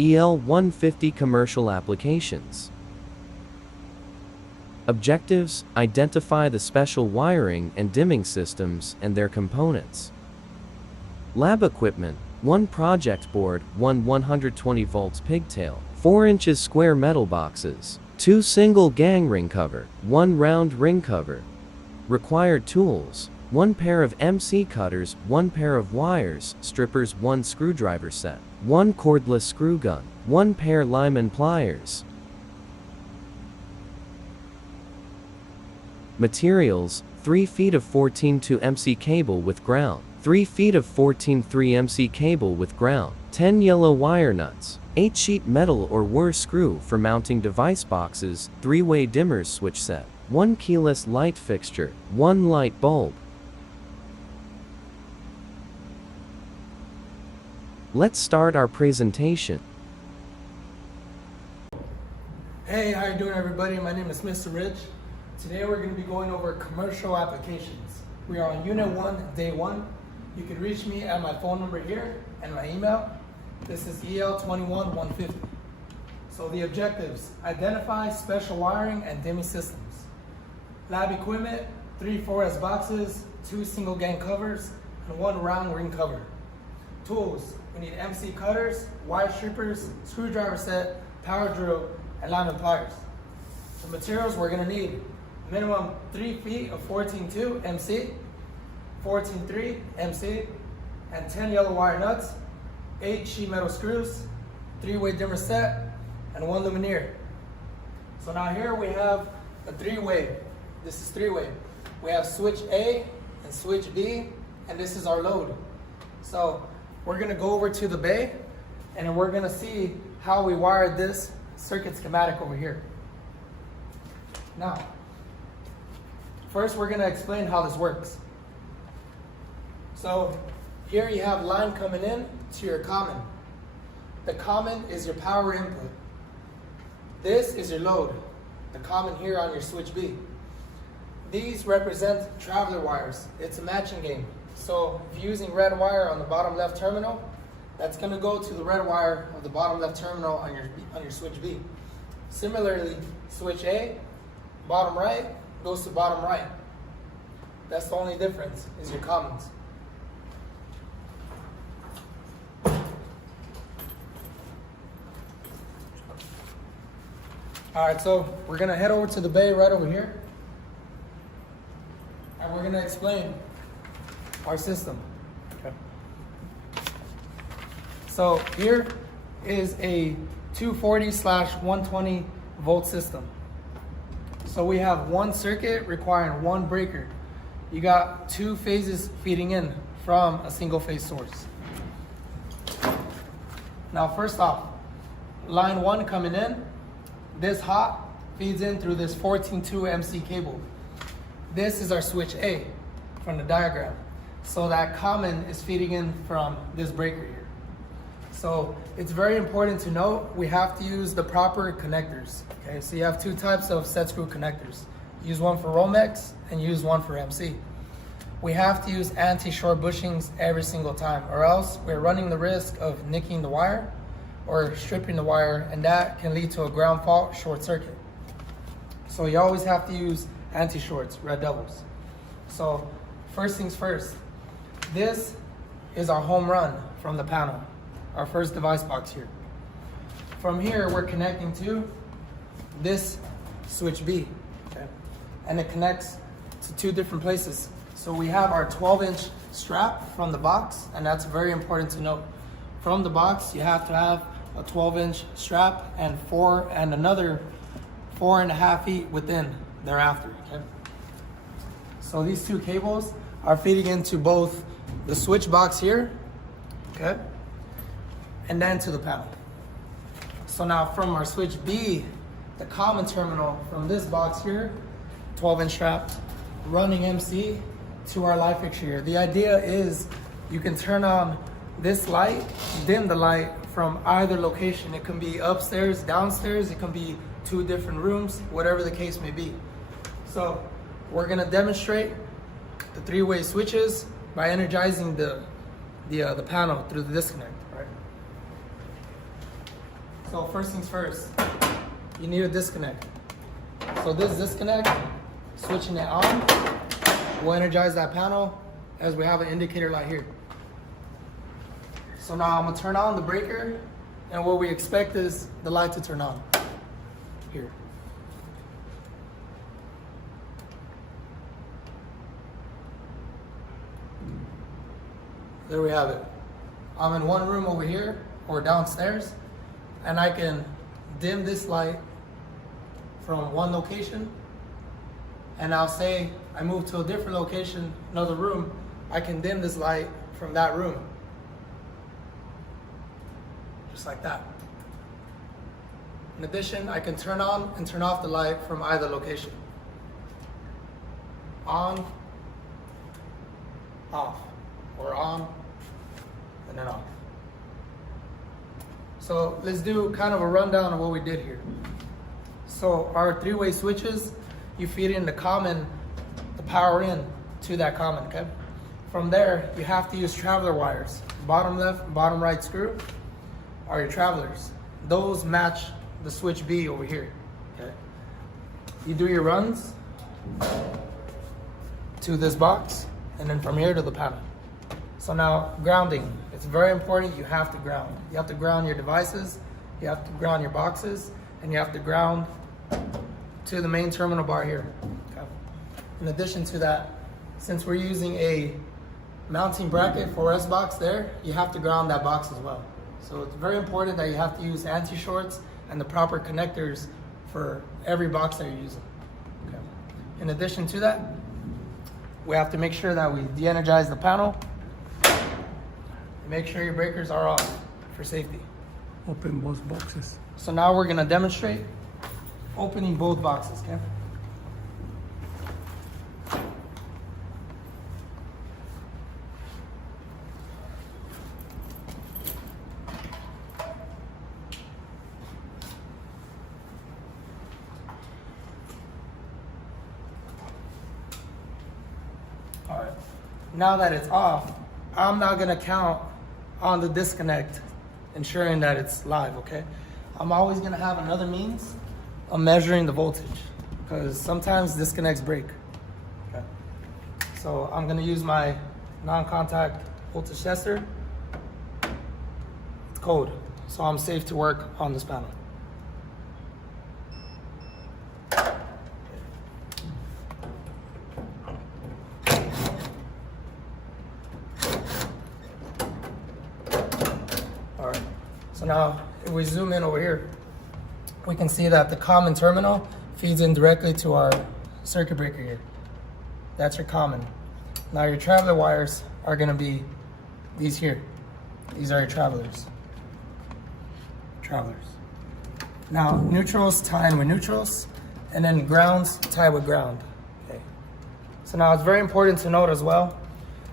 EL-150 commercial applications. Objectives: identify the special wiring and dimming systems and their components. Lab equipment: 1 project board, 1 120 volts pigtail, 4 inches square metal boxes, 2 single gang ring cover, 1 round ring cover. Required tools: 1 pair of MC cutters, 1 pair of wires, strippers, 1 screwdriver set, 1 cordless screw gun, 1 pair Lyman pliers. Materials: 3 feet of 14-2 MC cable with ground, 3 feet of 14-3 MC cable with ground, 10 yellow wire nuts, 8 sheet metal or wire screw for mounting device boxes, 3-way dimmers switch set, 1 keyless light fixture, 1 light bulb. Let's start our presentation. Hey, how you doing everybody? My name is Mr. Rich. Today we're going to be going over commercial applications. We are on Unit 1, Day 1. You can reach me at my phone number here and my email. This is EL21150. So the objectives: identify special wiring and dimming systems. Lab equipment: 3 4S boxes, 2 single gang covers, and 1 round ring cover. Tools: we need MC cutters, wire strippers, screwdriver set, power drill, and Lyman pliers. The materials we're going to need: minimum 3 feet of 14-2 MC, 14-3 MC, and 10 yellow wire nuts, 8 sheet metal screws, 3-way dimmer set, and 1 luminaire. So now here we have a 3-way. This is 3-way. We have switch A and switch B, and this is our load. So we're going to go over to the bay, and we're going to see how we wired this circuit schematic over here. Now, first we're going to explain how this works. So here you have line coming in to your common. The common is your power input. This is your load, the common here on your switch B. These represent traveler wires. It's a matching game. So if you're using red wire on the bottom left terminal, that's going to go to the red wire of the bottom left terminal on your switch B. Similarly, switch A, bottom right, goes to bottom right. That's the only difference, is your commons. Alright, so we're going to head over to the bay right over here, and we're going to explain our system. Okay. So here is a 240/120 volt system. So we have 1 circuit requiring 1 breaker. You got 2 phases feeding in from a single phase source. Now first off, line 1 coming in, this hot feeds in through this 14-2 MC cable. This is our switch A from the diagram. So that common is feeding in from this breaker here. So it's very important to note we have to use the proper connectors. Okay, so you have 2 types of set screw connectors. Use one for Romex and use one for MC. We have to use anti-short bushings every single time, or else we're running the risk of nicking the wire or stripping the wire, and that can lead to a ground fault short circuit. So you always have to use anti-shorts, red doubles. So first things first, this is our home run from the panel, our first device box here. From here, we're connecting to this switch B, okay? And it connects to 2 different places. So we have our 12-inch strap from the box, and that's very important to note. From the box, you have to have a 12-inch strap and another 4.5 feet within thereafter, okay? So these 2 cables are feeding into both the switch box here, okay, and then to the panel. So now from our switch B, the common terminal from this box here, 12-inch strap, running MC to our light fixture here. The idea is you can turn on this light, dim the light from either location. It can be upstairs, downstairs, it can be 2 different rooms, whatever the case may be. So we're gonna demonstrate the 3-way switches by energizing the panel through the disconnect. Right? So first things first, you need a disconnect. So this disconnect, switching it on, will energize that panel as we have an indicator light here. So now I'm gonna turn on the breaker, and what we expect is the light to turn on here. There we have it. I'm in one room over here or downstairs, and I can dim this light from one location, and I'll say I move to a different location, another room, I can dim this light from that room. Just like that. In addition, I can turn on and turn off the light from either location. On, off, or on, and then off. So let's do kind of a rundown of what we did here. So our three-way switches, you feed in the common, the power in to that common, okay? From there, you have to use traveler wires. Bottom left, bottom right screw are your travelers. Those match the switch B over here, okay? You do your runs to this box, and then from here to the panel. So now, grounding. It's very important, you have to ground. You have to ground your devices, you have to ground your boxes, and you have to ground to the main terminal bar here. Okay. In addition to that, since we're using a mounting bracket for S-box there, you have to ground that box as well. So it's very important that you have to use anti-shorts and the proper connectors for every box that you're using. Okay. In addition to that, we have to make sure that we de-energize the panel. Make sure your breakers are off for safety. Open both boxes. So now we're gonna demonstrate opening both boxes, okay? All right, now that it's off, I'm not gonna count on the disconnect, ensuring that it's live, okay? I'm always gonna have another means of measuring the voltage, because sometimes disconnects break, okay? So I'm gonna use my non-contact voltage tester. It's cold, so I'm safe to work on this panel. So now, if we zoom in over here, we can see that the common terminal feeds in directly to our circuit breaker here. That's your common. Now your traveler wires are gonna be these here. These are your travelers. Travelers. Now, neutrals tie in with neutrals, and then grounds tie with ground. Okay. So now it's very important to note as well,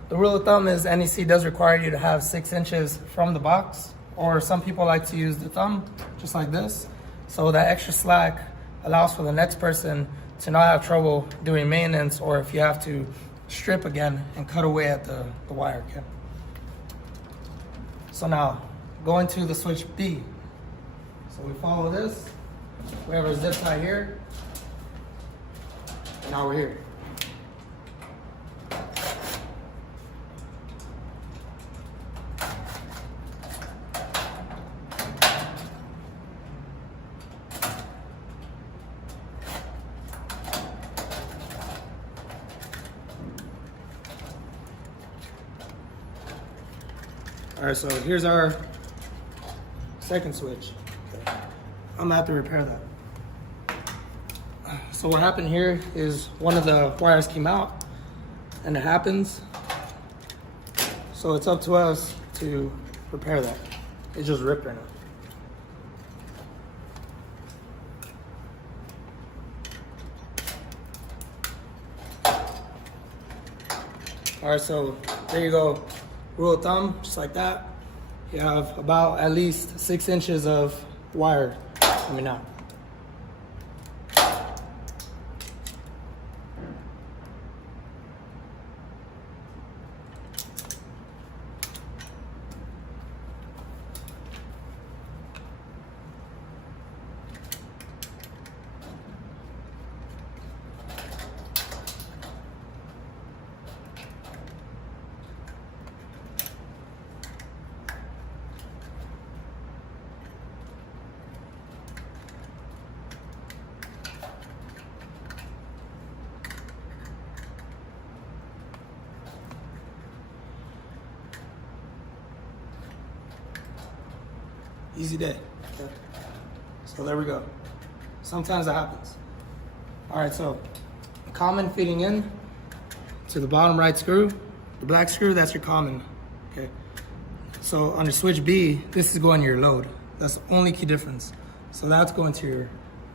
the rule of thumb is NEC does require you to have 6 inches from the box, or some people like to use the thumb, just like this. So that extra slack allows for the next person to not have trouble doing maintenance, or if you have to strip again and cut away at the wire. Okay. So now, going to the switch B. So we follow this, we have our zip tie here, and now we're here. All right, so here's our second switch. Okay. I'm gonna have to repair that. So what happened here is one of the wires came out, and it happens. So it's up to us to repair that. It's just ripped right now. All right, so there you go. Rule of thumb, just like that. You have about at least 6 inches of wire coming out. Easy day. Okay. So there we go. Sometimes that happens. All right, so common feeding in to the bottom right screw. The black screw, that's your common. Okay. So on your switch B, this is going to your load. That's the only key difference. So that's going to your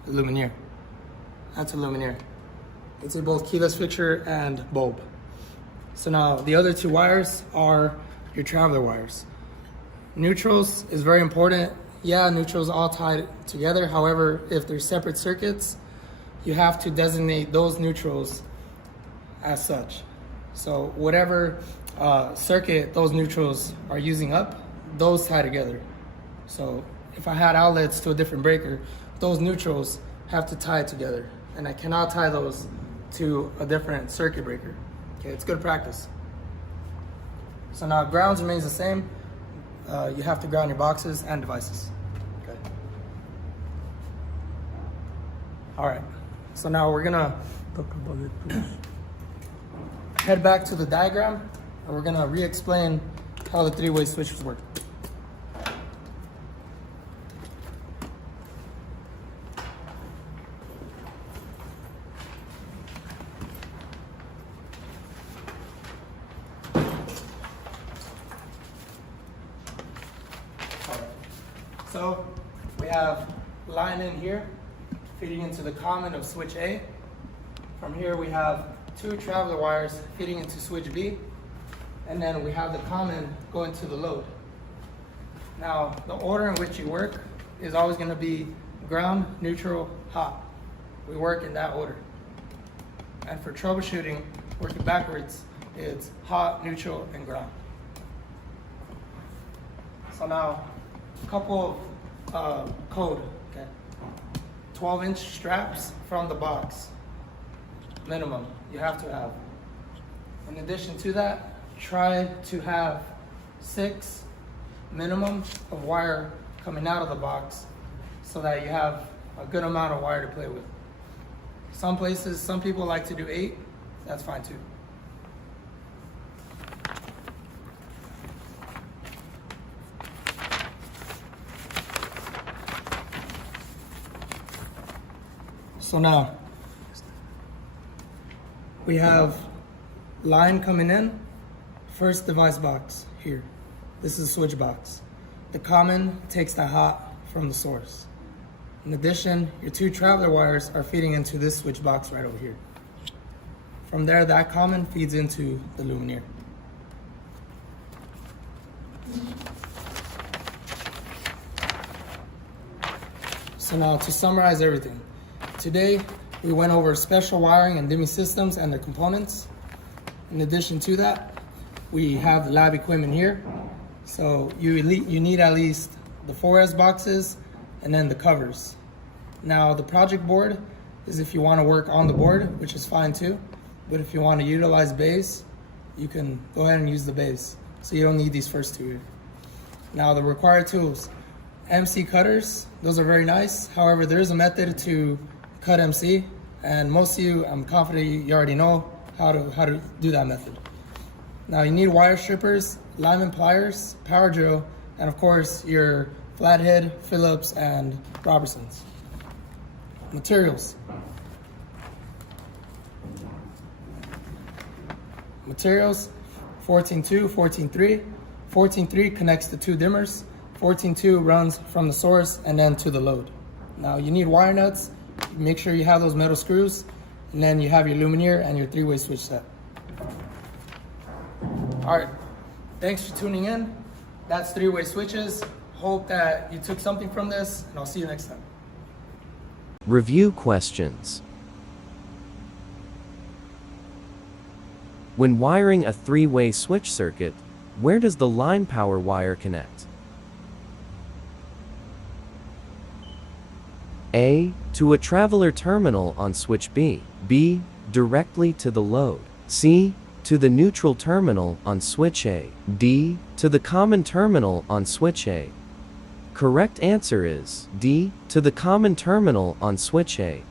luminaire. That's a luminaire. It's in both keyless fixture and bulb. So now the other two wires are your traveler wires. Neutrals is very important. Yeah, neutrals all tied together. However, if they're separate circuits, you have to designate those neutrals as such. So whatever circuit those neutrals are using up, those tie together. So if I had outlets to a different breaker, those neutrals have to tie together. And I cannot tie those to a different circuit breaker. Okay, it's good practice. So now grounds remains the same. You have to ground your boxes and devices. Okay. All right, so now we're gonna Talk about it too. head back to the diagram and we're gonna re-explain how the three-way switches work. So we have line in here feeding into the common of switch A. From here we have two traveler wires feeding into switch B, and then we have the common going to the load. Now the order in which you work is always going to be ground, neutral, hot. We work in that order. And for troubleshooting, working backwards, it's hot, neutral, and ground. So now a couple of code, okay? 12-inch straps from the box, minimum, you have to have. In addition to that, try to have 6 minimum of wire coming out of the box so that you have a good amount of wire to play with. Some places, some people like to do 8, that's fine too. So now, we have line coming in, first device box here. This is a switch box. The common takes the hot from the source. In addition, your two traveler wires are feeding into this switch box right over here. From there, that common feeds into the luminaire. So now to summarize everything. Today, we went over special wiring and dimming systems and their components. In addition to that, we have the lab equipment here. So you need at least the 4S boxes and then the covers. Now the project board is if you want to work on the board, which is fine too. But if you want to utilize bays, you can go ahead and use the bays. So you don't need these first two here. Now the required tools. MC cutters, those are very nice. However, there is a method to cut MC, and most of you, I'm confident you already know how to do that method. Now you need wire strippers, lineman pliers, power drill, and of course your flathead, Phillips, and Robertsons. Materials. Materials, 14.2, 14.3. 14.3 connects the two dimmers. 14.2 runs from the source and then to the load. Now you need wire nuts. Make sure you have those metal screws, and then you have your luminaire and your three-way switch set. All right, thanks for tuning in. That's three-way switches. Hope that you took something from this, and I'll see you next time. Review questions. When wiring a three-way switch circuit, where does the line power wire connect? A. To a traveler terminal on switch B. B. Directly to the load. C. To the neutral terminal on switch A. D. To the common terminal on switch A. Correct answer is D. To the common terminal on switch A.